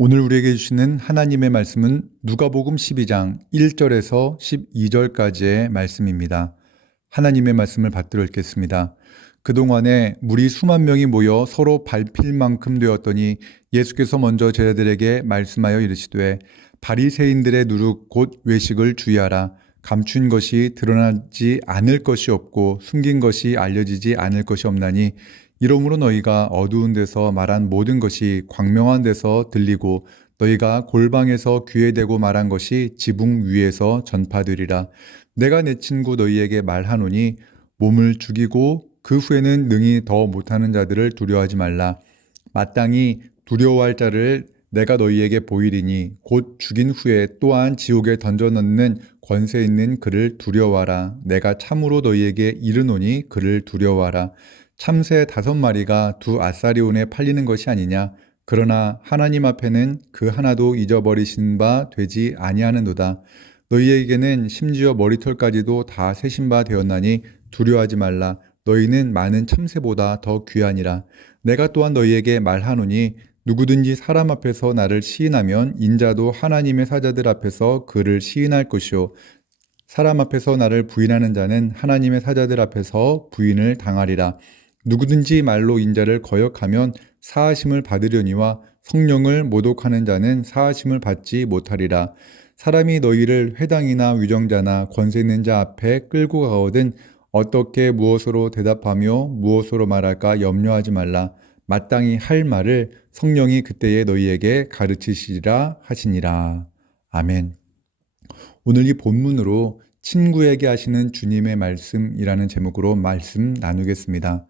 오늘 우리에게 주시는 하나님의 말씀은 누가복음 12장 1절에서 12절까지의 말씀입니다. 하나님의 말씀을 받들어 읽겠습니다. 그동안에 무리 수만 명이 모여 서로 밟힐 만큼 되었더니 예수께서 먼저 제자들에게 말씀하여 이르시되 바리새인들의 누룩 곧 외식을 주의하라. 감춘 것이 드러나지 않을 것이 없고 숨긴 것이 알려지지 않을 것이 없나니 이러므로 너희가 어두운 데서 말한 모든 것이 광명한 데서 들리고 너희가 골방에서 귀에 대고 말한 것이 지붕 위에서 전파되리라. 내가 내 친구 너희에게 말하노니 몸을 죽이고 그 후에는 능히 더 못하는 자들을 두려워하지 말라. 마땅히 두려워할 자를 내가 너희에게 보이리니 곧 죽인 후에 또한 지옥에 던져넣는 권세 있는 그를 두려워하라. 내가 참으로 너희에게 이르노니 그를 두려워하라. 참새 5마리가 2아사리온에 팔리는 것이 아니냐. 그러나 하나님 앞에는 그 하나도 잊어버리신 바 되지 아니하는도다. 너희에게는 심지어 머리털까지도 다 세신 바 되었나니 두려워하지 말라. 너희는 많은 참새보다 더 귀하니라. 내가 또한 너희에게 말하노니 누구든지 사람 앞에서 나를 시인하면 인자도 하나님의 사자들 앞에서 그를 시인할 것이요 사람 앞에서 나를 부인하는 자는 하나님의 사자들 앞에서 부인을 당하리라. 누구든지 말로 인자를 거역하면 사하심을 받으려니와 성령을 모독하는 자는 사하심을 받지 못하리라. 사람이 너희를 회당이나 위정자나 권세 있는 자 앞에 끌고 가거든 어떻게 무엇으로 대답하며 무엇으로 말할까 염려하지 말라. 마땅히 할 말을 성령이 그때에 너희에게 가르치시리라 하시니라. 아멘. 오늘 이 본문으로 친구에게 하시는 주님의 말씀이라는 제목으로 말씀 나누겠습니다.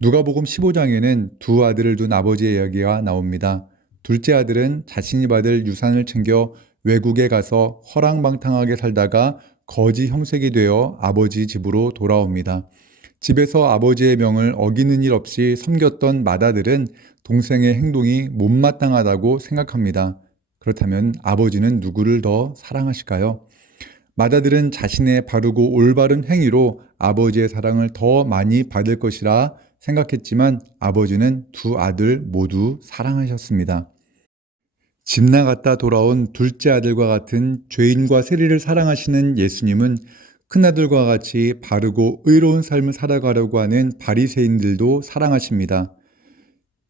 누가복음 15장에는 두 아들을 둔 아버지의 이야기가 나옵니다. 둘째 아들은 자신이 받을 유산을 챙겨 외국에 가서 허랑방탕하게 살다가 거지 형색이 되어 아버지 집으로 돌아옵니다. 집에서 아버지의 명을 어기는 일 없이 섬겼던 맏아들은 동생의 행동이 못마땅하다고 생각합니다. 그렇다면 아버지는 누구를 더 사랑하실까요? 맏아들은 자신의 바르고 올바른 행위로 아버지의 사랑을 더 많이 받을 것이라 생각했지만 아버지는 두 아들 모두 사랑하셨습니다. 집 나갔다 돌아온 둘째 아들과 같은 죄인과 세리를 사랑하시는 예수님은 큰아들과 같이 바르고 의로운 삶을 살아가려고 하는 바리새인들도 사랑하십니다.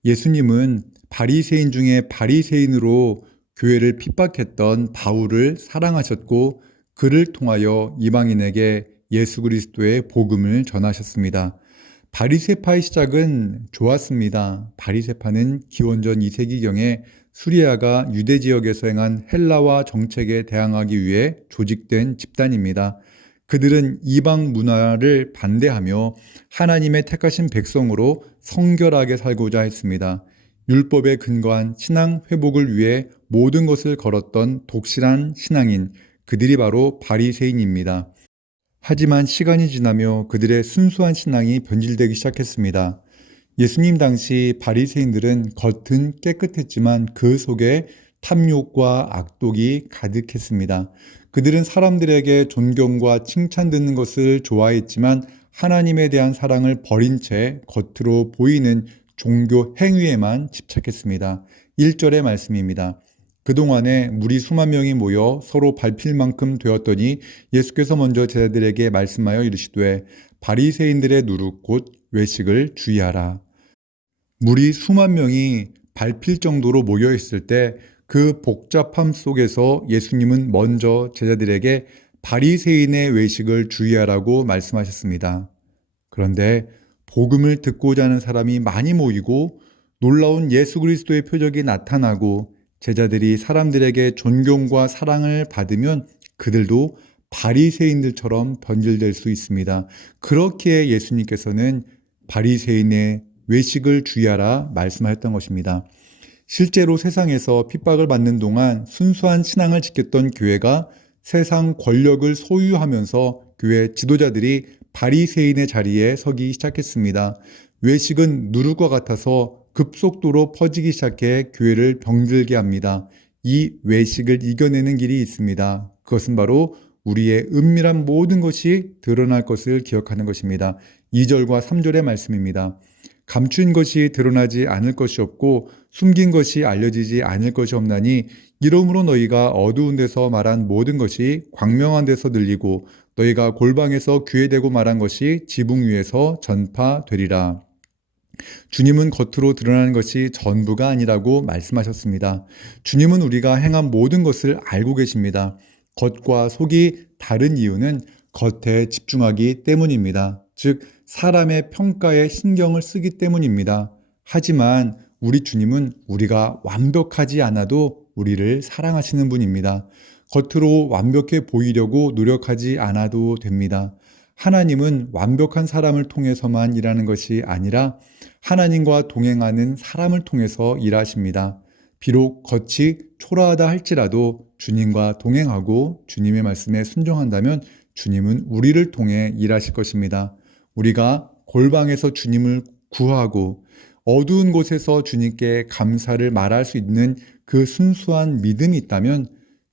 예수님은 바리새인 중에 바리새인으로 교회를 핍박했던 바울을 사랑하셨고 그를 통하여 이방인에게 예수 그리스도의 복음을 전하셨습니다. 바리새파의 시작은 좋았습니다. 바리새파는 기원전 2세기경에 수리아가 유대 지역에서 행한 헬라화 정책에 대항하기 위해 조직된 집단입니다. 그들은 이방 문화를 반대하며 하나님의 택하신 백성으로 성결하게 살고자 했습니다. 율법에 근거한 신앙 회복을 위해 모든 것을 걸었던 독실한 신앙인, 그들이 바로 바리새인입니다. 하지만 시간이 지나며 그들의 순수한 신앙이 변질되기 시작했습니다. 예수님 당시 바리새인들은 겉은 깨끗했지만 그 속에 탐욕과 악독이 가득했습니다. 그들은 사람들에게 존경과 칭찬 듣는 것을 좋아했지만 하나님에 대한 사랑을 버린 채 겉으로 보이는 종교 행위에만 집착했습니다. 1절의 말씀입니다. 그동안에 무리 수만 명이 모여 서로 밟힐 만큼 되었더니 예수께서 먼저 제자들에게 말씀하여 이르시되 바리새인들의 누룩 곧 외식을 주의하라. 무리 수만 명이 밟힐 정도로 모여 있을 때 그 복잡함 속에서 예수님은 먼저 제자들에게 바리새인의 외식을 주의하라고 말씀하셨습니다. 그런데 복음을 듣고자 하는 사람이 많이 모이고 놀라운 예수 그리스도의 표적이 나타나고 제자들이 사람들에게 존경과 사랑을 받으면 그들도 바리새인들처럼 변질될 수 있습니다. 그렇기에 예수님께서는 바리새인의 외식을 주의하라 말씀하셨던 것입니다. 실제로 세상에서 핍박을 받는 동안 순수한 신앙을 지켰던 교회가 세상 권력을 소유하면서 교회 지도자들이 바리새인의 자리에 서기 시작했습니다. 외식은 누룩과 같아서 급속도로 퍼지기 시작해 교회를 병들게 합니다. 이 외식을 이겨내는 길이 있습니다. 그것은 바로 우리의 은밀한 모든 것이 드러날 것을 기억하는 것입니다. 2절과 3절의 말씀입니다. 감추인 것이 드러나지 않을 것이 없고 숨긴 것이 알려지지 않을 것이 없나니 이러므로 너희가 어두운 데서 말한 모든 것이 광명한 데서 들리고 너희가 골방에서 귀에 대고 말한 것이 지붕 위에서 전파되리라. 주님은 겉으로 드러나는 것이 전부가 아니라고 말씀하셨습니다. 주님은 우리가 행한 모든 것을 알고 계십니다. 겉과 속이 다른 이유는 겉에 집중하기 때문입니다. 즉, 사람의 평가에 신경을 쓰기 때문입니다. 하지만 우리 주님은 우리가 완벽하지 않아도 우리를 사랑하시는 분입니다. 겉으로 완벽해 보이려고 노력하지 않아도 됩니다. 하나님은 완벽한 사람을 통해서만 일하는 것이 아니라 하나님과 동행하는 사람을 통해서 일하십니다. 비록 겉이 초라하다 할지라도 주님과 동행하고 주님의 말씀에 순종한다면 주님은 우리를 통해 일하실 것입니다. 우리가 골방에서 주님을 구하고 어두운 곳에서 주님께 감사를 말할 수 있는 그 순수한 믿음이 있다면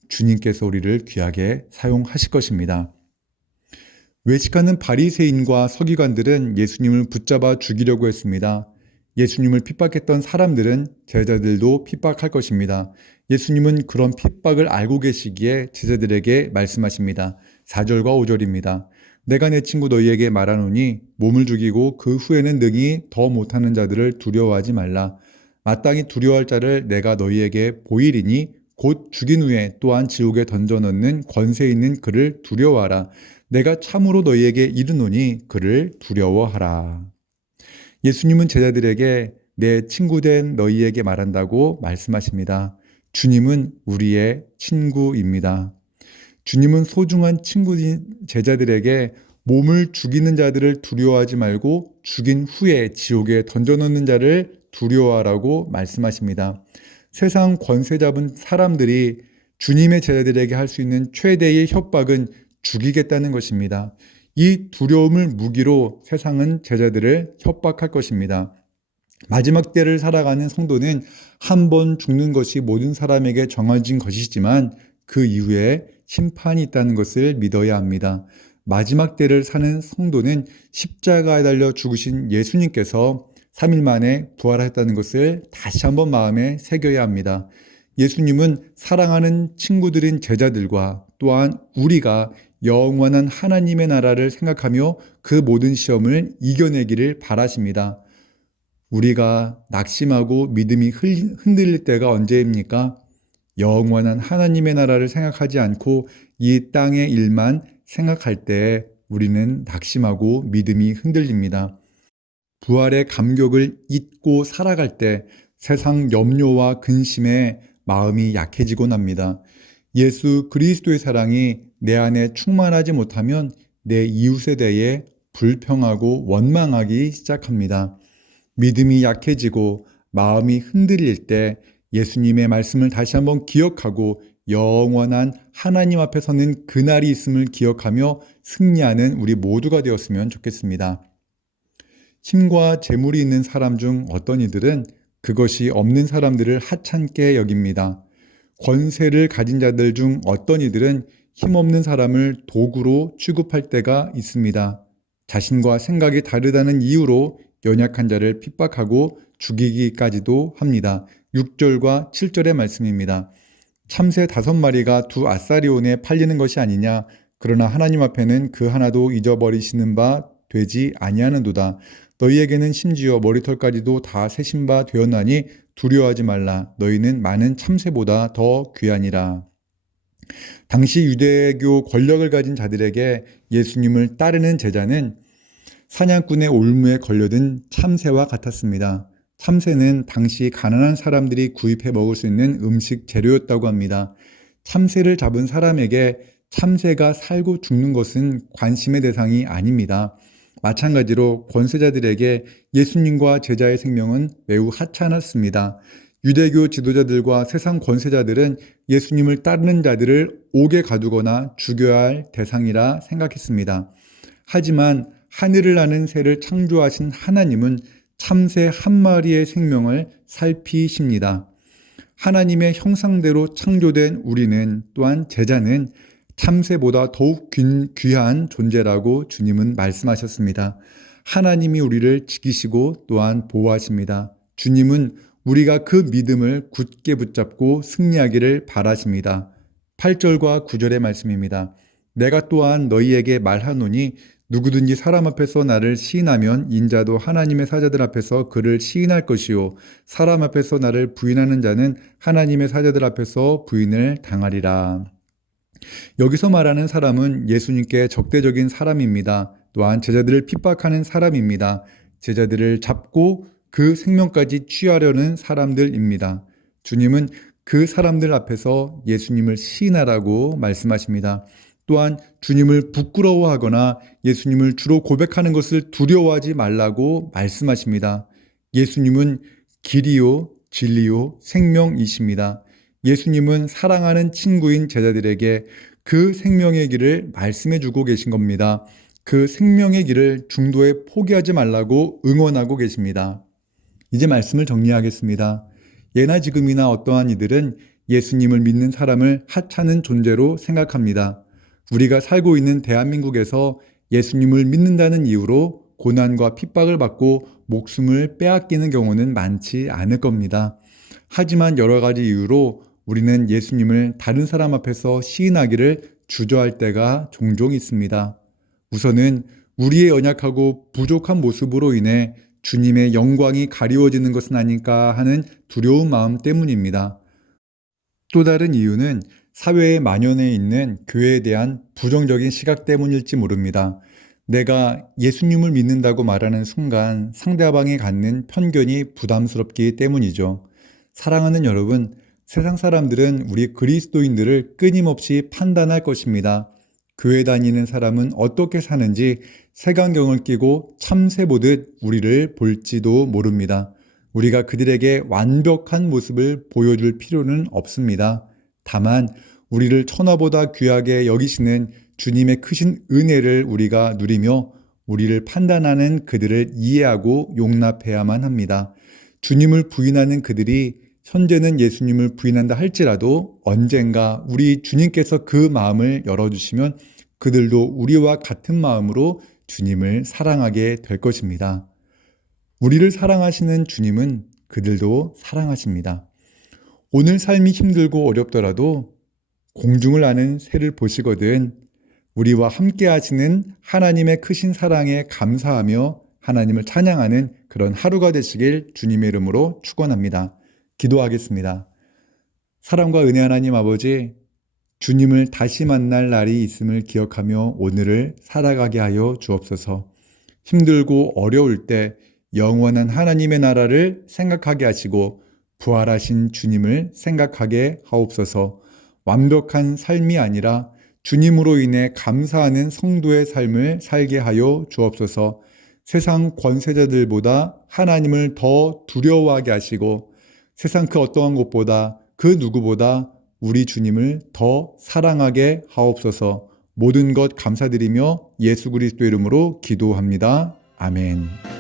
주님께서 우리를 귀하게 사용하실 것입니다. 외식하는 바리새인과 서기관들은 예수님을 붙잡아 죽이려고 했습니다. 예수님을 핍박했던 사람들은 제자들도 핍박할 것입니다. 예수님은 그런 핍박을 알고 계시기에 제자들에게 말씀하십니다. 4절과 5절입니다. 내가 내 친구 너희에게 말하노니 몸을 죽이고 그 후에는 능히 더 못하는 자들을 두려워하지 말라. 마땅히 두려워할 자를 내가 너희에게 보이리니 곧 죽인 후에 또한 지옥에 던져넣는 권세 있는 그를 두려워하라. 내가 참으로 너희에게 이르노니 그를 두려워하라. 예수님은 제자들에게 내 친구된 너희에게 말한다고 말씀하십니다. 주님은 우리의 친구입니다. 주님은 소중한 친구인 제자들에게 몸을 죽이는 자들을 두려워하지 말고 죽인 후에 지옥에 던져넣는 자를 두려워하라고 말씀하십니다. 세상 권세 잡은 사람들이 주님의 제자들에게 할 수 있는 최대의 협박은 죽이겠다는 것입니다. 이 두려움을 무기로 세상은 제자들을 협박할 것입니다. 마지막 때를 살아가는 성도는 한 번 죽는 것이 모든 사람에게 정해진 것이지만 그 이후에 심판이 있다는 것을 믿어야 합니다. 마지막 때를 사는 성도는 십자가에 달려 죽으신 예수님께서 3일 만에 부활하셨다는 것을 다시 한번 마음에 새겨야 합니다. 예수님은 사랑하는 친구들인 제자들과 또한 우리가 영원한 하나님의 나라를 생각하며 그 모든 시험을 이겨내기를 바라십니다. 우리가 낙심하고 믿음이 흔들릴 때가 언제입니까? 영원한 하나님의 나라를 생각하지 않고 이 땅의 일만 생각할 때 우리는 낙심하고 믿음이 흔들립니다. 부활의 감격을 잊고 살아갈 때 세상 염려와 근심에 마음이 약해지곤 합니다. 예수 그리스도의 사랑이 내 안에 충만하지 못하면 내 이웃에 대해 불평하고 원망하기 시작합니다. 믿음이 약해지고 마음이 흔들릴 때 예수님의 말씀을 다시 한번 기억하고 영원한 하나님 앞에 서는 그날이 있음을 기억하며 승리하는 우리 모두가 되었으면 좋겠습니다. 힘과 재물이 있는 사람 중 어떤 이들은 그것이 없는 사람들을 하찮게 여깁니다. 권세를 가진 자들 중 어떤 이들은 힘없는 사람을 도구로 취급할 때가 있습니다. 자신과 생각이 다르다는 이유로 연약한 자를 핍박하고 죽이기까지도 합니다. 6절과 7절의 말씀입니다. 참새 5마리가 2아사리온에 팔리는 것이 아니냐. 그러나 하나님 앞에는 그 하나도 잊어버리시는 바 되지 아니하는도다. 너희에게는 심지어 머리털까지도 다 세신 바 되었나니 두려워하지 말라. 너희는 많은 참새보다 더 귀하니라. 당시 유대교 권력을 가진 자들에게 예수님을 따르는 제자는 사냥꾼의 올무에 걸려든 참새와 같았습니다. 참새는 당시 가난한 사람들이 구입해 먹을 수 있는 음식 재료였다고 합니다. 참새를 잡은 사람에게 참새가 살고 죽는 것은 관심의 대상이 아닙니다. 마찬가지로 권세자들에게 예수님과 제자의 생명은 매우 하찮았습니다. 유대교 지도자들과 세상 권세자들은 예수님을 따르는 자들을 옥에 가두거나 죽여야 할 대상이라 생각했습니다. 하지만 하늘을 나는 새를 창조하신 하나님은 참새 한 마리의 생명을 살피십니다. 하나님의 형상대로 창조된 우리는 또한 제자는 참새보다 더욱 귀한 존재라고 주님은 말씀하셨습니다. 하나님이 우리를 지키시고 또한 보호하십니다. 주님은 우리가 그 믿음을 굳게 붙잡고 승리하기를 바라십니다. 8절과 9절의 말씀입니다. 내가 또한 너희에게 말하노니 누구든지 사람 앞에서 나를 시인하면 인자도 하나님의 사자들 앞에서 그를 시인할 것이요 사람 앞에서 나를 부인하는 자는 하나님의 사자들 앞에서 부인을 당하리라. 여기서 말하는 사람은 예수님께 적대적인 사람입니다. 또한 제자들을 핍박하는 사람입니다. 제자들을 잡고 그 생명까지 취하려는 사람들입니다. 주님은 그 사람들 앞에서 예수님을 시인하라고 말씀하십니다. 또한 주님을 부끄러워하거나 예수님을 주로 고백하는 것을 두려워하지 말라고 말씀하십니다. 예수님은 길이요, 진리요, 생명이십니다. 예수님은 사랑하는 친구인 제자들에게 그 생명의 길을 말씀해 주고 계신 겁니다. 그 생명의 길을 중도에 포기하지 말라고 응원하고 계십니다. 이제 말씀을 정리하겠습니다. 예나 지금이나 어떠한 이들은 예수님을 믿는 사람을 하찮은 존재로 생각합니다. 우리가 살고 있는 대한민국에서 예수님을 믿는다는 이유로 고난과 핍박을 받고 목숨을 빼앗기는 경우는 많지 않을 겁니다. 하지만 여러 가지 이유로 우리는 예수님을 다른 사람 앞에서 시인하기를 주저할 때가 종종 있습니다. 우선은 우리의 연약하고 부족한 모습으로 인해 주님의 영광이 가리워지는 것은 아닐까 하는 두려운 마음 때문입니다. 또 다른 이유는 사회에 만연해 있는 교회에 대한 부정적인 시각 때문일지 모릅니다. 내가 예수님을 믿는다고 말하는 순간 상대방이 갖는 편견이 부담스럽기 때문이죠. 사랑하는 여러분, 세상 사람들은 우리 그리스도인들을 끊임없이 판단할 것입니다. 교회 다니는 사람은 어떻게 사는지 색안경을 끼고 참새 보듯 우리를 볼지도 모릅니다. 우리가 그들에게 완벽한 모습을 보여줄 필요는 없습니다. 다만 우리를 천하보다 귀하게 여기시는 주님의 크신 은혜를 우리가 누리며 우리를 판단하는 그들을 이해하고 용납해야만 합니다. 주님을 부인하는 그들이 현재는 예수님을 부인한다 할지라도 언젠가 우리 주님께서 그 마음을 열어주시면 그들도 우리와 같은 마음으로 주님을 사랑하게 될 것입니다. 우리를 사랑하시는 주님은 그들도 사랑하십니다. 오늘 삶이 힘들고 어렵더라도 공중을 나는 새를 보시거든 우리와 함께 하시는 하나님의 크신 사랑에 감사하며 하나님을 찬양하는 그런 하루가 되시길 주님의 이름으로 축원합니다. 기도하겠습니다. 사랑과 은혜 하나님 아버지, 주님을 다시 만날 날이 있음을 기억하며 오늘을 살아가게 하여 주옵소서. 힘들고 어려울 때 영원한 하나님의 나라를 생각하게 하시고 부활하신 주님을 생각하게 하옵소서. 완벽한 삶이 아니라 주님으로 인해 감사하는 성도의 삶을 살게 하여 주옵소서. 세상 권세자들보다 하나님을 더 두려워하게 하시고 세상 그 어떠한 것보다 그 누구보다 우리 주님을 더 사랑하게 하옵소서. 모든 것 감사드리며 예수 그리스도 이름으로 기도합니다. 아멘.